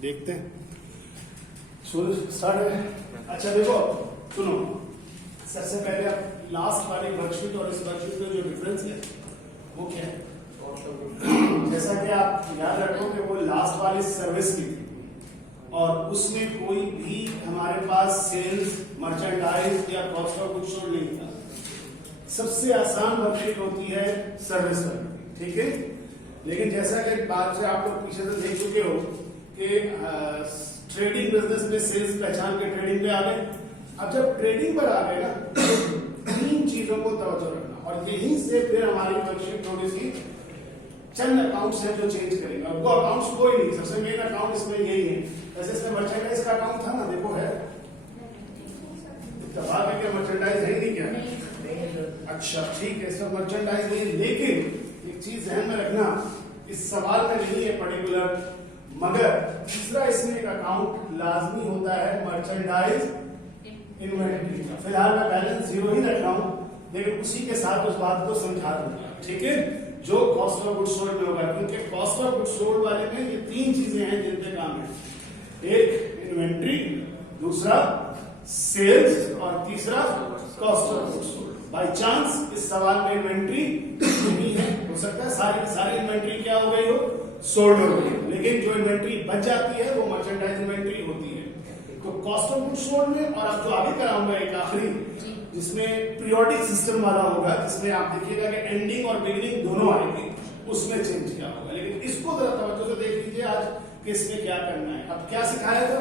देखते हैं। अच्छा देखो सुनो, सबसे पहले आप लास्ट वाली वर्कशीट और इस वर्कशीट में जो डिफरेंस है वो क्या है? जैसा कि आप याद रखो कि वो लास्ट वाली सर्विस की थी और उसमें कोई भी हमारे पास सेल्स, मर्चेंडाइज या कॉस्ट ऑफ गुड्स सोल्ड नहीं था। सबसे आसान वर्कशीट होती है सर्विस वर्कशीट, ठीक है। लेकिन जैसा कि बात से आप लोग पीछे से देख चुके हो कि ट्रेडिंग बिजनेस में सेल्स पहचान के ट्रेडिंग पे आ गए। अब जब ट्रेडिंग पर आ गए ना तो तीन चीजों को तवज्जो रखना और यहीं से फिर हमारी वर्कशीट थोड़ी सी चंद अकाउंट्स हैं जो चेंज करेंगे। वो अकाउंट्स कोई नहीं, सबसे मेन अकाउंट इसमें यही है। जैसे इसमें मर्चेंडाइज का अकाउंट था ना, देखो है दबा के मर्चेंडाइज है नहीं क्या? अच्छा ठीक है, इसमें मर्चेंडाइज नहीं, लेकिन एक चीज ध्यान में रखना, इस सवाल में नहीं है पर्टिकुलर, मगर तीसरा इसमें एक अकाउंट लाजमी होता है मर्चेंडाइज इन्वेंटरी का। फिलहाल मैं बैलेंस 0 ही रख रहा हूं, लेकिन उसी के साथ उस बात को समझा दूंगा, ठीक है, जो कॉस्ट ऑफ गुड्स सोल्ड में होगा। क्योंकि कॉस्ट ऑफ गुड्स सोल्ड वाले में ये तीन चीजें हैं जिन पे काम है, एक इन्वेंटरी, दूसरा सेल्स और तीसरा cost of goods sold. By chance इस सवाल में इन्वेंट्री नहीं है, हो सकता है सारी इन्वेंट्री क्या हो गई हो, सोल्ड हो गई, लेकिन जो इन्वेंट्री बच जाती है वो मर्चेंडाइज इन्वेंट्री होती है। तो कॉस्ट ऑफ गुड्स सोल्ड में, और अब जो आगे कराऊंगा एक आखिरी जिसमें पीरियोडिक सिस्टम वाला होगा, जिसमें आप देखिएगा कि एंडिंग और बिगिनिंग दोनों आएगी, उसमें चेंज किया होगा। लेकिन इसको जरा तवज्जो से देख लीजिए आज कि इसमें क्या करना है। अब क्या सिखाया था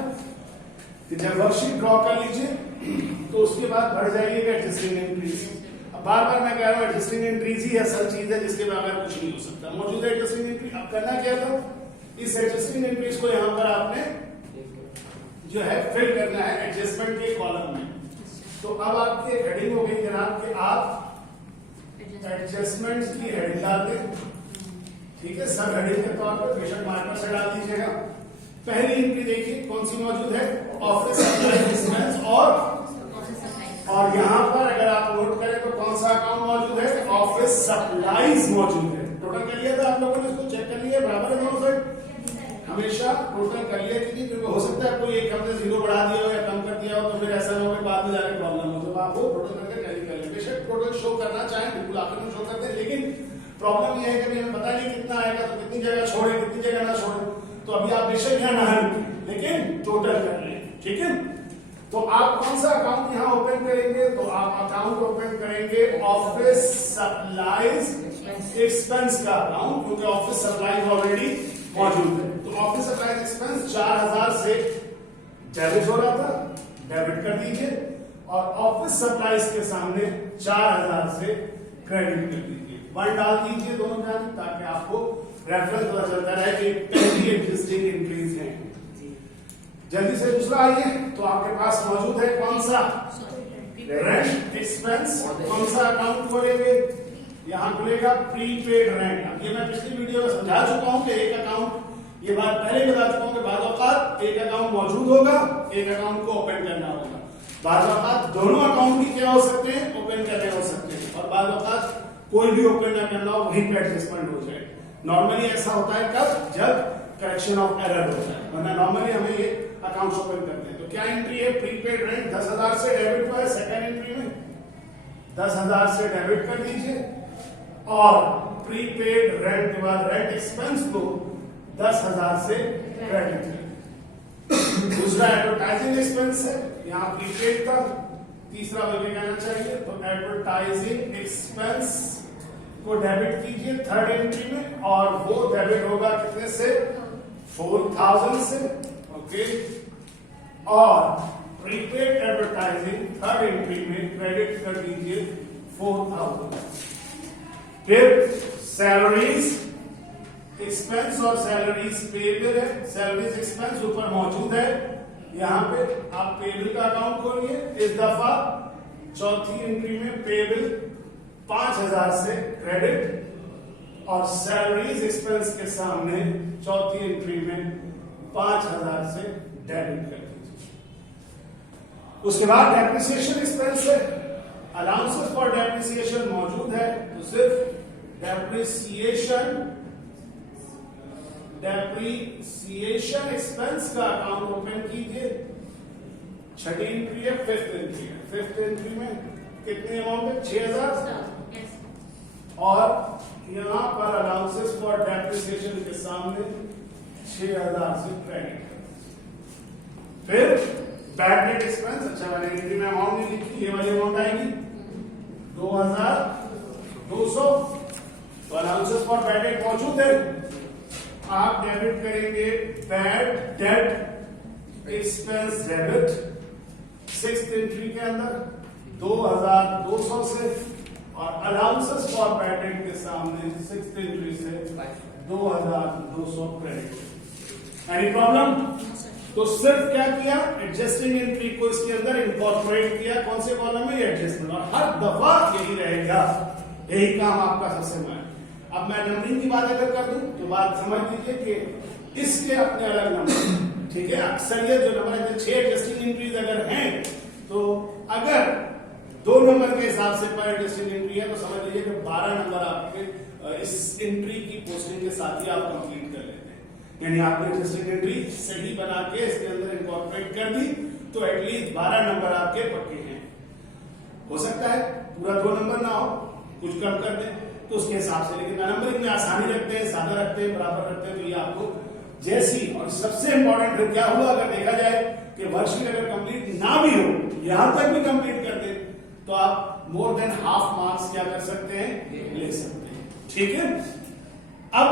कि जब वर्कशीट ड्रॉ कर लीजिए तो उसके बाद बढ़ जाइएगा एडजस्टिंग एंट्रीज। अब बार बार मैं कह रहा हूँ एडजस्टिंग एंट्रीज ही असल चीज है जिसके बगैर कुछ नहीं हो सकता। मौजूद है एडजस्टिंग एंट्री। अब करना क्या था, इस एडजस्टिंग एंट्रीज को यहाँ पर आपने जो है फिल करना है एडजस्टमेंट के कॉलम में। तो अब आपकी एक हेडिंग हो गई जनाब कि आप एडजस्टमेंट्स की हेडिंग डाल दें, ठीक है, सब हेडिंग के तौर पर बेशक मार्कर से डाल दीजिएगा। पहली एंट्री देखिए कौन सी मौजूद है, ऑफिस सप्लाई एक्सपेंस, और यहां पर अगर आप नोट करें तो कौन सा अकाउंट मौजूद है, ऑफिस सप्लाईज मौजूद है। टोटल कर लिया था आप लोगों ने, इसको चेक कर लिया, बराबर है दोनों साइड, हमेशा टोटल कर लिया कीजिए, क्योंकि हो सकता है कोई एक हमने 0 बढ़ा दिया हो या कम कर दिया हो तो फिर ऐसा ना हो कि बाद में जाके प्रॉब्लम हो। तो आप वो टोटल करके टैली कर लें। बेशक टोटल शो करना चाहें बिल्कुल आखिर में शो करते हैं, लेकिन प्रॉब्लम यह है कि हमें पता नहीं कितना आएगा, तो कितनी जगह छोड़े कितनी जगह ना छोड़े। तो अभी आप बेशक यहाँ ना लेकिन टोटल कर लें, ठीक है। तो आप कौन सा अकाउंट यहाँ ओपन करेंगे, तो आप अकाउंट ओपन करेंगे ऑफिस सप्लाईज एक्सपेंस का अकाउंट, क्योंकि ऑफिस सप्लाईज ऑलरेडी मौजूद है। तो ऑफिस सप्लाईज एक्सपेंस 4000 से डेबिट हो रहा था, डेबिट कर दीजिए, और ऑफिस सप्लाईज के सामने 4000 से क्रेडिट कर दीजिए। 1 डाल दीजिए दोनों जान, ताकि आपको रेफरेंस पता चलता रहे कि पहली एग्जिस्टिंग एंट्रीज हैं। जल्दी से दूसरा आइए, तो आपके पास मौजूद है कौन सा, रेंट एक्सपेंस। कौन सा अकाउंट खोलेंगे, यहाँ खुलेगा प्रीपेड रेंट। अब ये मैं पिछली वीडियो में समझा चुका हूं कि एक अकाउंट, ये बात पहले बता चुका हूं कि बाद औकात एक अकाउंट मौजूद होगा, एक अकाउंट को ओपन करना होगा। बाद औकात दोनों अकाउंट भी क्या हो सकते हैं, ओपन करने हो सकते हैं, और बाद औकात कोई भी ओपन ना करना हो, वहीं पे एडजस्टमेंट हो जाए। नॉर्मली ऐसा होता है कब, जब करेक्शन ऑफ एरर होता है, वरना नॉर्मली हमें ये अकाउंट ओपन करते हैं। तो क्या एंट्री है, प्रीपेड रेंट 10,000 से डेबिट हुआ है, सेकंड एंट्री में 10,000 से डेबिट कर दीजिए, और प्रीपेड रेंट के बाद रेंट एक्सपेंस को 10,000 से क्रेडिट कर। दूसरा एडवर्टाइजिंग एक्सपेंस है, यहाँ प्रीपेड था, तीसरा बल्कि कहना चाहिए, तो एडवर्टाइजिंग एक्सपेंस को डेबिट कीजिए थर्ड एंट्री में, और वो डेबिट होगा कितने से, 4000 से, ओके। और प्रीपेड एडवर्टाइजिंग थर्ड एंट्री में क्रेडिट कर दीजिए 4000। फिर सैलरीज एक्सपेंस और सैलरीज पेबल है, सैलरीज एक्सपेंस ऊपर मौजूद है, यहाँ पे आप पेबल का अकाउंट खोलिए। इस दफा चौथी एंट्री में पेबल 5000 से क्रेडिट, और सैलरीज एक्सपेंस के सामने चौथी एंट्री में 5000 से डेबिट कर दीजिए। उसके बाद डेप्रिसिएशन एक्सपेंस है, अलाउंसेस फॉर डेप्रिसिएशन मौजूद है, तो सिर्फ डेप्रिसिएशन डेप्रीसिएशन एक्सपेंस का अकाउंट ओपन कीजिए। छठी एंट्री है, फिफ्थ एंट्री है। फिफ्थ एंट्री में कितने अमाउंट है? 6000। और यहां पर अलाउंसेस फॉर डेप्रिसिएशन के सामने 6000 से क्रेडिट। फिर बैड डेट एक्सपेंस, अच्छा मैंने एंट्री में अमाउंट नहीं लिखी, ये वाली अमाउंट आएगी 2200। तो अलाउंसेस फॉर बैड डेट मौजूद है, आप डेबिट करेंगे bad debt expense debit sixth entry के अंदर 2200 से, और अलाउंसेस फॉर बैड डेट के सामने सिक्स्थ एंट्री से 2200 क्रेडिट। Any problem? तो सिर्फ क्या किया, एडजस्टिंग एंट्री को इसके अंदर इंकॉर्पोरेट किया। कौन से कॉलम में? एडजस्टमेंट। और हर दफा यही रहेगा, यही काम आपका सबसे महत्वपूर्ण। अब मैं नंबरिंग की बात अगर कर दूं तो बात समझ लीजिए कि इसके अपने अलग नंबर, ठीक है। अक्सर ये जो नंबर है, 6 एडजस्टिंग एंट्रीज अगर हैं, तो अगर 2 नंबर के हिसाब से पर एडजस्टिंग एंट्री है तो समझ लीजिए कि 12 नंबर आपके इस एंट्री की पोस्टिंग के साथ ही आप कंप्लीट कर लेते हैं। यानी आपने एडजस्टिंग एंट्री सही बना के इसके अंदर इंकॉर्पोरेट कर दी तो एटलीस्ट 12 नंबर आपके पक्के हैं। हो सकता है पूरा 2 नंबर ना हो, कुछ कम कर दें तो उसके हिसाब से, लेकिन नंबरिंग में आसानी रखते हैं, सादा रखते हैं, बराबर रखते हैं। तो ये आपको जैसी, और सबसे इंपॉर्टेंट फिर क्या हुआ, अगर देखा जाए कि वर्कशीट अगर कंप्लीट ना भी हो, यहां तक भी कंप्लीट कर दे तो आप मोर देन हाफ मार्क्स क्या कर सकते हैं, ले सकते हैं। ठीक है। अब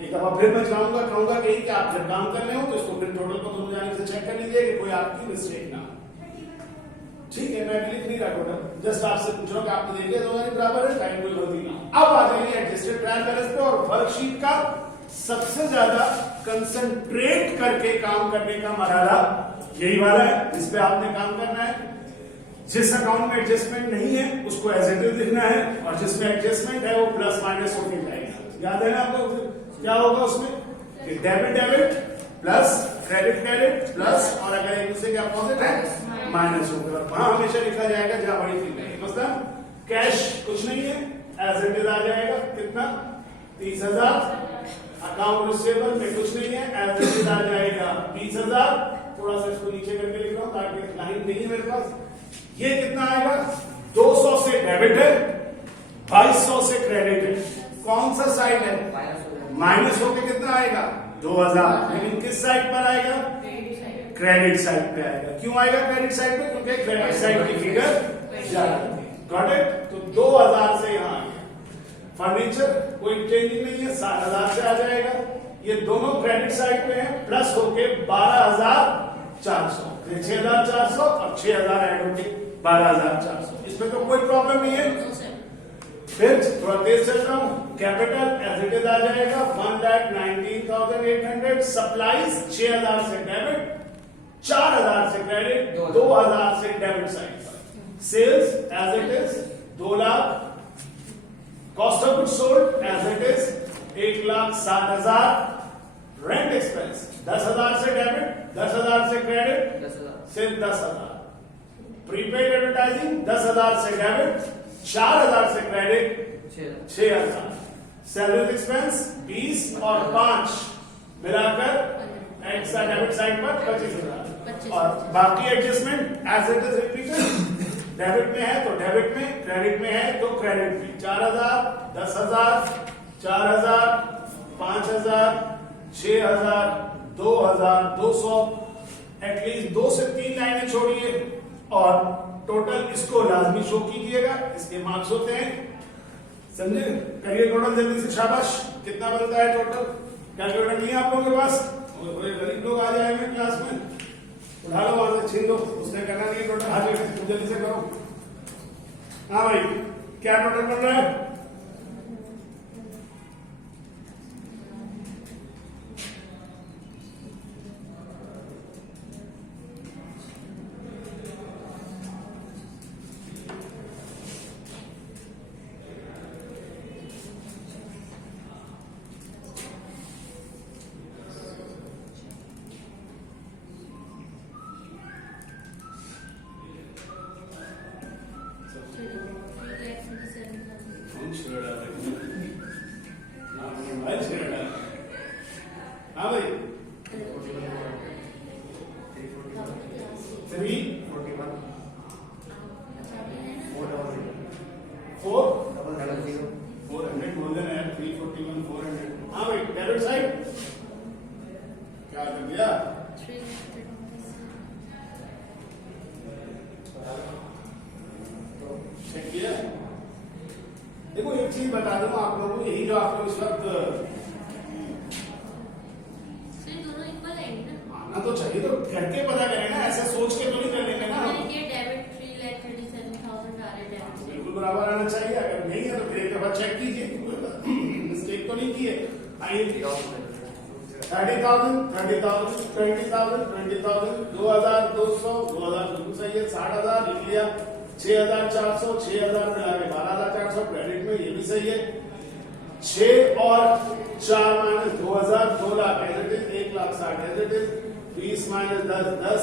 एक दफा फिर मैं कहूंगा कि आप जब काम कर रहे हो तो इसको फिर टोटल को दोनों जाने से चेक कर लीजिए कि कोई आपकी मिस्टेक ना हो। ठीक है, मैं लिख नहीं रहा टोटल, जस्ट आपसे पूछ रहा हूं कि आपने देखिए दोनों बराबर है, टाइम कोई गलती ना हो। अब आ जाइए एडजस्टेड ट्रायल बैलेंस पे, और वर्कशीट का सबसे ज्यादा कंसंट्रेट करके काम करने का मर्हला यही वाला है। इस पे आपने काम करना है। जिस अकाउंट में एडजस्टमेंट नहीं है उसको एज इट इज लिखना है, और जिसमें एडजस्टमेंट है वो प्लस माइनस होके जाएगा। याद है ना आपको? क्या होगा उसमें? Debit debit plus credit credit plus, और अगर एक दूसरे के अपोजिट है माइनस होगा। वहां हमेशा लिखा जाएगा जहां बड़ी चीज है। मतलब कैश कुछ नहीं है, एज इट इज आ जाएगा। कितना? 30,000। अकाउंट रिसीवेबल में कुछ नहीं है, एज इट इज आ जाएगा 20,000। थोड़ा सा इसको नीचे करके लिख रहा हूं ताकि लाइन नहीं है मेरे पास। ये कितना आएगा? 200 से डेबिट है, 2200 से क्रेडिट है। कौन सा साइड है? माइनस होके कितना आएगा? 2000। लेकिन किस साइड पर आएगा? क्रेडिट साइड पे आएगा। क्यों आएगा क्रेडिट साइड पे? क्योंकि क्रेडिट साइड की फिगर ज्यादा थी। Got it? तो 2000 से यहां आ गया। फर्नीचर कोई चेंजिंग नहीं है, 7000 से आ जाएगा। ये दोनों क्रेडिट साइड पे है, प्लस होके 12,400। 6,400 और 6,000 ऐड होके 12,400। इसमें तो कोई प्रॉब्लम नहीं है। फिर थोड़ा तेज चल रहा हूं, कैपिटल एज इट इज आ जाएगा 1,19,800। सप्लाईज 6,000 से डेबिट, 4,000 से क्रेडिट, 2,000 से डेबिट साइड पर। Sales as it is 2 lakh. Cost of goods sold as it is 1,60,000। Rent expense 10,000 से डेबिट, 10,000 से क्रेडिट, सिर्फ 10,000। प्रीपेड एडवर्टाइजिंग 10,000 से डेबिट, 4,000 से क्रेडिट, 6,000। सैलरी एक्सपेंस 20 और 5 मिलाकर एक्स्ट्रा डेबिट साइड पर 25,000। और बाकी adjustment as it is repeated. Debit में है तो डेबिट में, क्रेडिट में है तो क्रेडिट में। 4,000, 10,000, 4,000, 5,000, 6,000, 2,200। एटलीस्ट 2 से 3 लाइनें छोड़िए और टोटल इसको लाजमी शो कीजिएगा। इसके मार्क्स होते हैं, समझे? करिए टोटल जल्दी से, शाबाश। कितना बनता है टोटल? कैलकुलेटर नहीं है आप लोगों के पास? गरीब लोग आ जाए में क्लास में, उठा लो वहां से, छीन लो। उसने करना नहीं है टोटल, हाजिर जल्दी से करो। हाँ भाई, क्या टोटल बन रहा है? चीज बता दूं आप लोगों को, यही जो आपको इस वक्त दोनों इक्वल है ना? आना तो चाहिए, तो करके पता करें ना, ऐसे सोच के तो नहीं कर लेंगे ना। ये डेबिट 3,37,000 आ रहा है डेबिट। बिल्कुल बराबर आना चाहिए, अगर नहीं है तो फिर एक दफा चेक कीजिए, मिस्टेक तो नहीं की है। आइए 30,000, 30,000, 20,000, 20,000, 2,200, 2,000 सही है, 60,000 लिख लिया, 6,400, 6,000 मिला के 12,400 क्रेडिट में, ये भी सही है। 6 और 4 minus 2,000, 2 lakh as it is, 1,60,000 as it is, 20 minus 10, 10,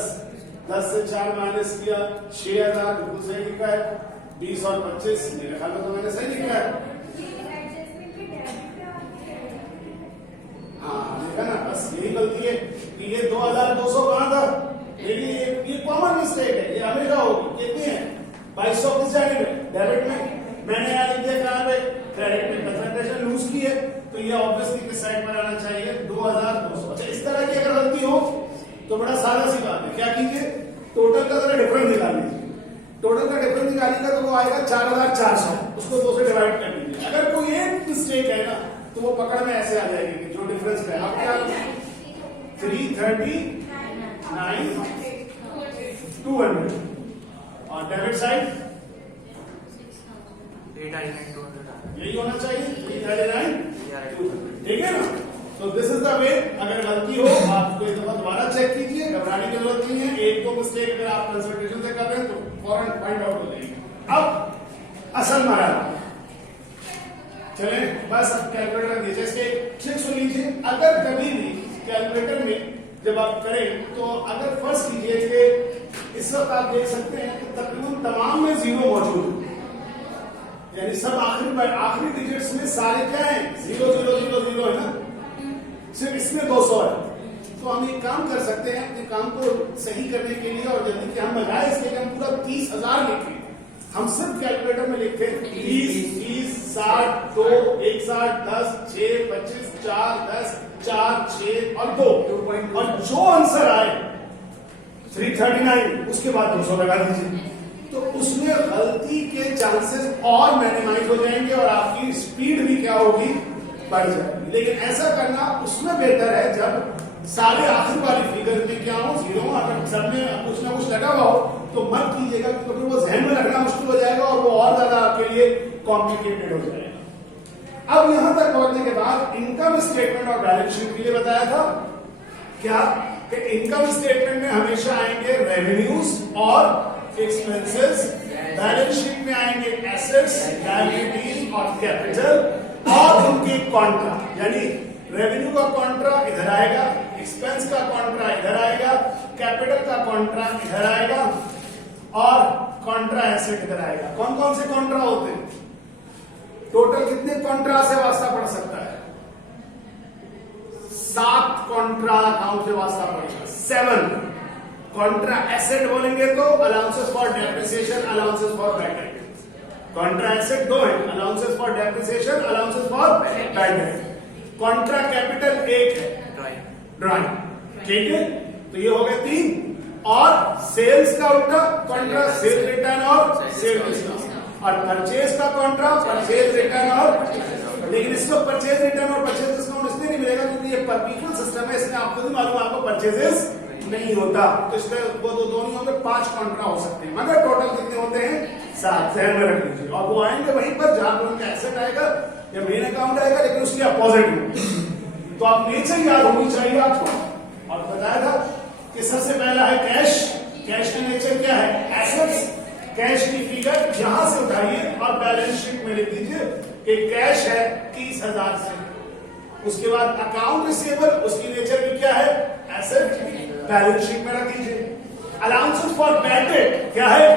10 से 4 माइनस किया, 6,000 बिल्कुल सही लिखा है, 20 और 25 मेरे ख्याल में तो मैंने सही लिखा है। हाँ देखा ना, बस यही गलती है कि ये 2,200 कहाँ था, लेकिन ये कॉमन मिस्टेक है, ये हमेशा होगी। कितनी है? 2,200 किस जाने में? डेबिट में। मैंने यहाँ लिख दिया कहाँ पे? क्रेडिट में। कंसंट्रेशन लूज की है तो ये ऑब्वियसली किस साइड पर आना चाहिए? 2,200। अच्छा, इस तरह की अगर गलती हो तो बड़ा सादा सी बात है, क्या कीजिए, टोटल का जरा डिफरेंस निकाल लीजिए। टोटल का डिफरेंस निकालिएगा तो वो आएगा 4,400, उसको 2 से डिवाइड कर लीजिए। अगर कोई एक मिस्टेक है ना तो वो पकड़ में ऐसे आ जाएगी कि जो डिफरेंस है आप क्या 339,200 और डेबिट साइड 8,200 यही होना चाहिए, 339,200। ठीक है ना? तो दिस इज द वे। अगर गलती हो आपको एक दफा दोबारा चेक कीजिए, घबराने की जरूरत नहीं है। एक दो मिस्टेक अगर आप कंसंट्रेशन से कर रहे हैं तो फौरन फाइंड आउट हो जाएगी। अब असल मरहला, चले बस अब कैलकुलेटर नीचे से ट्रिक सुन लीजिए। अगर कभी भी कैलकुलेटर में जब आप करें तो अगर फर्ज कीजिए कि इस वक्त आप देख सकते हैं कि तकरीबन तमाम में जीरो मौजूद है, यानी सब आखिरी डिजिट्स में सारे क्या है? 0 0 0 0 है ना, सिर्फ इसमें 200 है। तो हम एक काम कर सकते हैं, अपने काम को सही करने के लिए और जल्दी कि हम बजाय इसके कि हम पूरा 30,000 लिखें, हम सिर्फ कैलकुलेटर में लिखते हैं 30, 30, 60, 2, 1, 60, 10, 6, 25, 4, 10, 4, 6 और 2, और जो आंसर आए 339 उसके बाद 200 लगा दीजिए, तो उसमें गलती के चांसेस और मिनिमाइज हो जाएंगे और आपकी स्पीड भी क्या होगी? बढ़ जाएगी। लेकिन ऐसा करना उसमें बेहतर है जब सारे आखिर वाली फिगर में क्या हो? 0 हो। अगर सब में कुछ ना कुछ लगा हुआ हो तो मत कीजिएगा, क्योंकि वो जहन में रखना मुश्किल हो जाएगा और वो और ज्यादा आपके लिए कॉम्प्लिकेटेड हो जाएगा। अब यहां तक पहुंचने के बाद इनकम स्टेटमेंट और बैलेंस शीट के लिए बताया था क्या कि इनकम स्टेटमेंट में हमेशा आएंगे रेवेन्यूज और एक्सपेंसेस, बैलेंस शीट में आएंगे एसेट्स, लायबिलिटीज और कैपिटल और उनके कॉन्ट्रा, यानी रेवेन्यू का कॉन्ट्रा इधर आएगा, एक्सपेंस का कॉन्ट्रा इधर आएगा, कैपिटल का कॉन्ट्रा इधर आएगा और कॉन्ट्रा एसेट इधर आएगा। कौन कौन से कॉन्ट्रा होते हैं? टोटल कितने कॉन्ट्रा से वास्ता पड़ सकता है? 7 कॉन्ट्रा अकाउंट से वास्ता पड़ेगा, 7। कॉन्ट्रा एसेट बोलेंगे तो allowances for depreciation, allowances for bad debt. Contra asset 2 है, allowances for depreciation, allowances for bad debt. Contra capital 1 है, ड्राइंग। ठीक है, तो ये हो गए 3। और सेल्स का उल्टा कॉन्ट्रा सेल रिटर्न और सेल डिस्काउंट, और परचेज का कॉन्ट्रा परचेज रिटर्न और, लेकिन इसको परचेज रिटर्न और परचेज डिस्काउंट इसलिए नहीं मिलेगा क्योंकि ये परपीचुअल सिस्टम है, इसमें आपको नहीं मालूम आपको परचेजेस नहीं होता, तो इसमें वो दो नहीं होंगे, 5 कॉन्ट्रा हो सकते हैं, मगर टोटल कितने होते हैं? 7। ध्यान में रख लीजिए। और वो आएंगे वहीं पर जहां पर उनका एसेट आएगा या मेन अकाउंट आएगा, लेकिन उसकी अपोजिट में। तो आप नेचर याद होनी चाहिए आपको। और बताया था कि सबसे पहला है कैश। कैश का नेचर क्या है? एसेट्स। कैश की फिगर यहां से उठाइए और बैलेंस शीट में लिख दीजिए कि कैश है 30,000 से। उसके बाद अकाउंट रिसीवेबल, उसकी नेचर भी क्या है? एसेट। बैलेंस शीट में रख दीजिए। अलाउंसेस फॉर बैड डेट क्या है?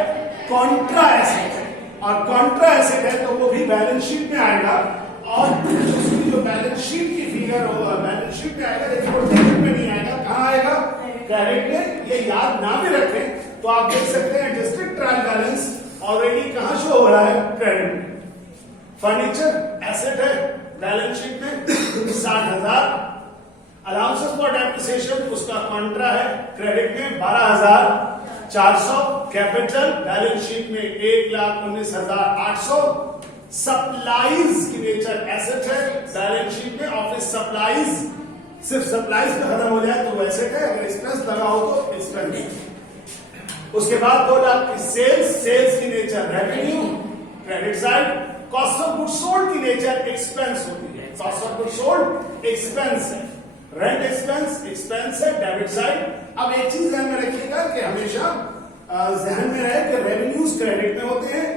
कॉन्ट्रा एसेट है, और कॉन्ट्रा एसेट है तो वो भी बैलेंस शीट में आएगा, और उसकी जो बैलेंस शीट की फिगर होगा बैलेंस शीट में आएगा, लेकिन वो डेबिट में नहीं आएगा। कहां आएगा? क्रेडिट में। ये याद ना भी रखें तो आप देख सकते हैं डिस्ट्रिक्ट ट्रायल बैलेंस ऑलरेडी कहां शो हो रहा है? क्रेडिट में। फर्नीचर एसेट है बैलेंस शीट में 60,000। अलाउंसेस फॉर डेप्रिसिएशन उसका कॉन्ट्रा है क्रेडिट में 12,400। कैपिटल बैलेंस शीट में 1,19,800। सप्लाईज की नेचर एसेट है बैलेंस शीट में। ऑफिस सप्लाईज, सिर्फ सप्लाईज पे खत्म हो जाए तो वो एसेट है, अगर एक्सपेंस लगा हो तो एक्सपेंस। उसके बाद 2 लाख की सेल्स, सेल्स की nature revenue credit side. Cost of good sold की नेचर एक्सपेंस होती है, cost of good sold expense है। रेंट एक्सपेंस एक्सपेंस है डेबिट साइड। अब एक चीज ध्यान में रखिएगा कि हमेशा ध्यान में रहे कि रेवेन्यूज क्रेडिट में होते हैं,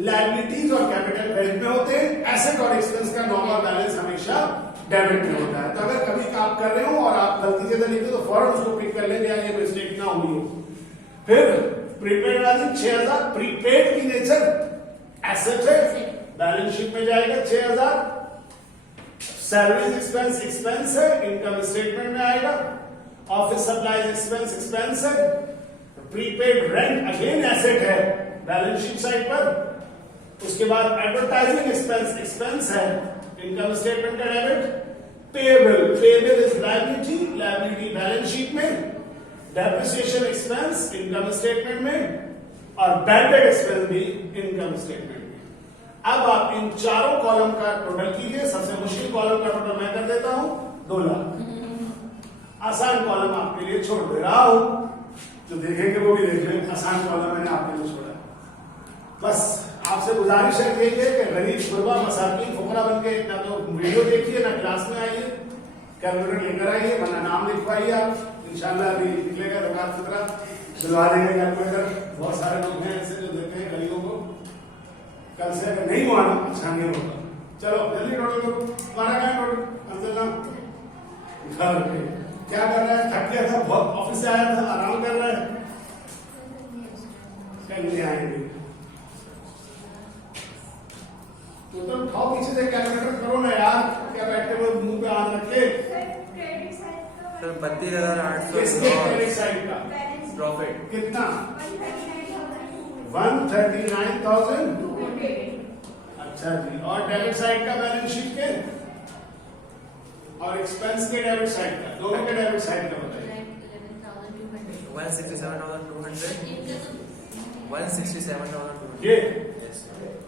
लायबिलिटीज और कैपिटल क्रेडिट में होते हैं, एसेट और एक्सपेंस का नॉर्मल बैलेंस हमेशा डेबिट में होता है। तो अगर कभी काम कर रहे हो और आप गलती से लिखे तो फौरन उसको पिक कर लेंगे, ये मिस्टेक ना हुई हो। फिर प्रीपेड वाली 6000, प्रीपेड की नेचर एसेट है, बैलेंस शीट में जाएगा 6000। सैलरीज एक्सपेंस एक्सपेंस है, इनकम स्टेटमेंट में आएगा। ऑफिस सप्लाईज एक्सपेंस एक्सपेंस है। प्रीपेड रेंट अगेन एसेट है बैलेंस शीट साइड पर। उसके बाद एडवर्टाइजिंग एक्सपेंस एक्सपेंस है, इनकम स्टेटमेंट का debit. Payable, payable is liability, liability balance sheet में। डेप्रिसिएशन एक्सपेंस इनकम स्टेटमेंट में और बैड डेट एक्सपेंस भी इनकम स्टेटमेंट में। अब आप इन चारों कॉलम का टोटल कीजिए। सबसे मुश्किल कॉलम का टोटल मैं कर देता हूं 2 लाख। आसान कॉलम आपके लिए छोड़ दे रहा हूं, जो देखेंगे वो भी देख लें। आसान कॉलम मैंने आपके लिए छोड़ा। बस आपसे गुजारिश है कि गरीब गुरबा मसाकिन फुकरा बनके ना तो वीडियो देखिए ना क्लास में आइए, कैलकुलेटर लेकर आइए, वरना नाम लिखवाइए आप। इंशाल्लाह अभी निकलेगा दुकान की तरह दिलवा देंगे कैलकुलेटर। बहुत सारे लोग हैं ऐसे जो देते हैं गरीबों को। कल से अगर नहीं हुआ ना अच्छा नहीं होगा। चलो जल्दी टोटल करो। तुम्हारा क्या टोटल घर पे क्या कर रहा है? थक गया था बहुत, ऑफिस से आया था, आराम कर रहा है। कल नहीं आएंगे तो तुम खाओ पीछे से कैलकुलेटर करो ना यार, क्या बैठे हुए मुंह पे हाथ रख के। सर 32,800 किसके क्रेडिट साइड का प्रॉफिट कितना? 139,000। अच्छा जी, और डेबिट साइड का बैलेंस शीट के और एक्सपेंस के डेबिट साइड का, दोनों के डेबिट साइड का बताइए। 167,200 167,200 ये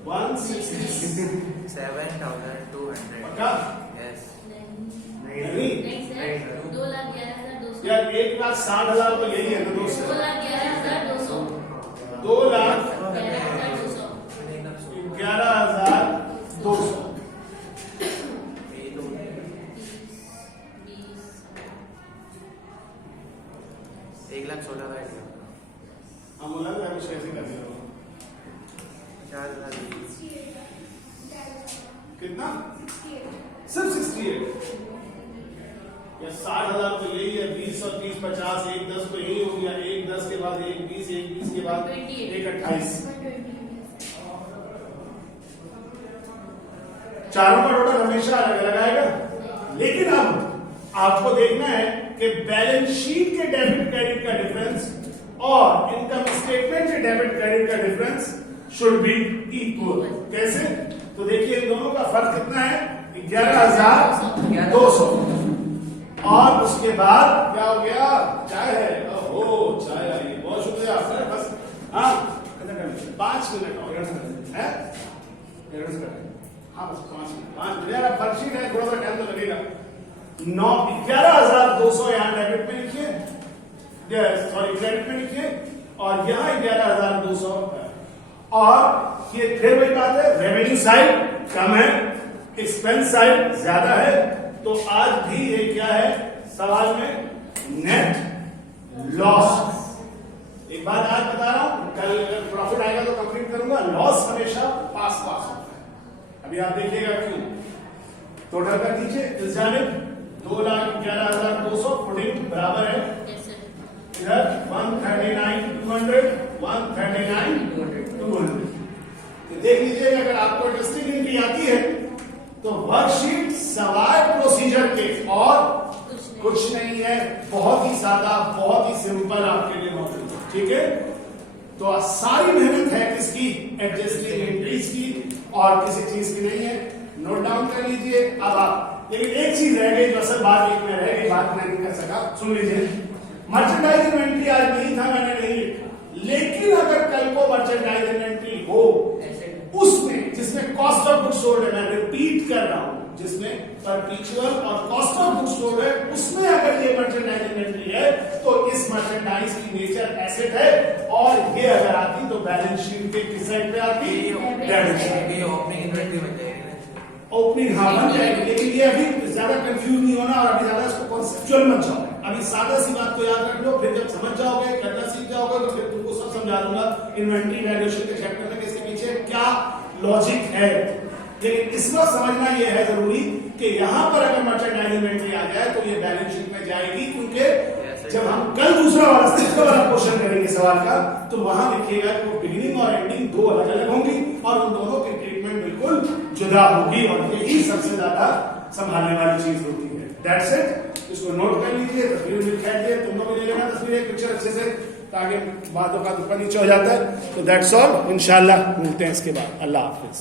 167,200 पक्का? यस नहीं 2,11,200 यार 1,60,000 तो यही है ना दोस्तों। 2,11,200 2,11,200 1,16,000 हम बोला था कुछ ऐसे कर दिया। 4,000 कितना? सिर्फ 68 या 60,000 तो यही है। 20 और 30 50, 1 10 तो यही हो गया। 1 10 के बाद 1 20, 1 20 के बाद 1 28। चारों का टोटल हमेशा अलग अलग आएगा। लेकिन अब आपको देखना है कि बैलेंस शीट के डेबिट क्रेडिट का डिफरेंस और इनकम स्टेटमेंट के डेबिट क्रेडिट का डिफरेंस शुड बी इक्वल। कैसे? तो देखिए इन दोनों का फर्क कितना है? 11,200। और उसके बाद क्या हो गया? चाय है। ओहो चाय आई, बहुत शुक्रिया आपका। बस हाँ 5 मिनट और है, हाँ बस 5 मिनट यार। फर्क है, थोड़ा सा टाइम तो लगेगा। 11,200 यहाँ डेबिट में लिखिए, सॉरी क्रेडिट में लिखिए, और यहाँ 11,200। और ये फिर वही बात है, रेवेन्यू साइड कम है, एक्सपेंस साइड ज्यादा है। तो आज भी ये क्या है सवाल में? Net loss. एक बात आज बता रहा हूं, कल प्रॉफिट आएगा तो कंप्लीट करूंगा। लॉस हमेशा पास होता है। अभी आप देखिएगा क्यों। टोटल कर दीजिए इस जानिब 2,11,200 फुटिंग बराबर है इधर 139,200 139,200। देख लीजिए अगर आपको इंटरेस्टिंग एंट्री आती है तो वर्कशीट सवाल प्रोसीजर के और कुछ नहीं है, बहुत ही सादा, बहुत ही सिंपल आपके लिए मौजूद है। ठीक है, तो सारी मेहनत है किसकी? एडजस्टिंग एंट्रीज की, और किसी चीज की नहीं है। नोट डाउन कर लीजिए। अब आप, लेकिन एक चीज रह गई, जो असल बात एक में रह गई, बात मैं नहीं कर सका, सुन लीजिए। मर्चेंडाइज इन्वेंट्री आज नहीं था, मैंने नहीं लिखा, लेकिन अगर कल को मर्चेंडाइज इन्वेंट्री हो उसमें जिसमें कॉस्ट ऑफ बुक सोल्ड है, मैं रिपीट कर रहा हूं, जिसमें परपेचुअल और कॉस्ट ऑफ बुक सोल्ड है, उसमें अगर ये मर्चेंडाइज इन्वेंट्री है तो इस मर्चेंडाइज की नेचर एसेट है, और ये अगर आती तो बैलेंस शीट के किस साइड पे आती? Debit side. ये ओपनिंग इन्वेंटरी बन जाएगी ना। ओपनिंग हाँ बन जाएगी, लेकिन ये अभी ज्यादा कंफ्यूज नहीं होना और अभी ज्यादा इसको कॉन्सेप्चुअल मत जाओ। अभी सादा सी बात को याद रख लो, फिर जब समझ जाओगे, करना सीख जाओगे, तो फिर तुमको सब समझा दूंगा इन्वेंटरी वैल्यूएशन के चैप्टर में इसके पीछे क्या लॉजिक है। लेकिन इस वक्त समझना यह है जरूरी कि यहां पर अगर मर्चेंडाइज इन्वेंट्री आ जाए तो ये बैलेंस शीट में जाएगी, क्योंकि जब हम कल दूसरा वाला क्वेश्चन करेंगे सवाल का, तो वहां लिखिएगा कि वो बिगिनिंग और एंडिंग दो अलग अलग होंगी और उन दोनों की ट्रीटमेंट बिल्कुल जुदा होगी, और यही सबसे ज्यादा संभालने वाली चीज होती है। That's it. इसको नोट कर लीजिए, तस्वीर भी दिखाई दे, तुम लोग भी ले लेना तस्वीर, एक पिक्चर अच्छे से, ताकि बातों का ऊपर नीचे हो जाता है। तो दैट्स ऑल, इंशाल्लाह मिलते हैं इसके बाद। अल्लाह हाफिज।